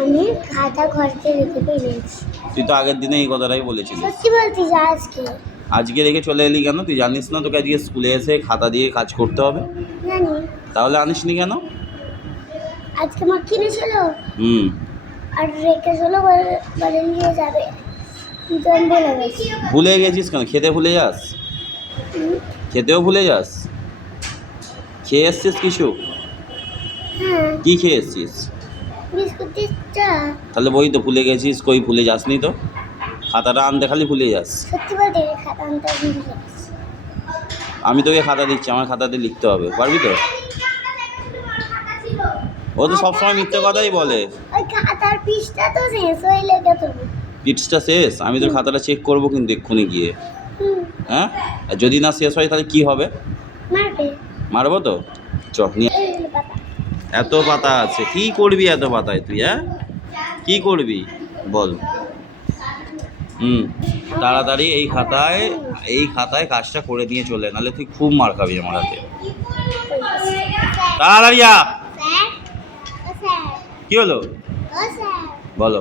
আমি খাতা ঘরতে রেখে পেয়েছি। তুই তো আগের দিনে এই কথাটাই বলেছিলিস। সত্যি বলছি যে আজকে রেখে চলে এলি কেন? তুই জানিস না তোকে আজকে স্কুলে এসে খাতা দিয়ে কাজ করতে হবে? জানি। তাহলে আনিসনি কেন? আজকে মা কিনেছিল হুম। আর রেখেছিল বলে নিয়ে যাবে, কিন্তু আমি বলে গেছি। ভুলে গেছিস কেন? খেতে ভুলে যাস? খেতেও ভুলে যাস? খেয়ে এসছিস কিছু? হ্যাঁ, কি খেয়ে এসছিস? বিস্কুট চা। তাহলে বই তো ভুলে গেছিস। কই ভুলে যাসনি তো? খাতাটা আনতে খালি ভুলে যাস। সত্যি বলতে খাতা আনতে ভুলে গেছি। আমি তোকে খাতা দিচ্ছি, আমার খাতাতে লিখতে হবে, পারবি তো? ও তো সবসময় মিথ্যে কথাই বলে। ওই খাতার পৃষ্ঠা তো শেষ হয়ে লেগে তুমি। পিঠটা শেষ? আমি তোর খাতাটা চেক করবো কিন্তু এক্ষুনি গিয়ে। হ্যাঁ, আর যদি না শেষ হয় তাহলে কি হবে? মারবে। মারবো তো। চ নিয়ে। এই হলো পাতা। এত পাতা আছে, কি করবি এত পাতায় তুই? হ্যাঁ, কি করবি বল? তাড়াতাড়ি এই খাতায় কাজটা করে নিয়ে চলে, নাহলে তুই খুব মার খাবি আমার হাতে। তাড়াতাড়ি আ। স্যার, ও স্যার, কি হলো? ও স্যার। বলো।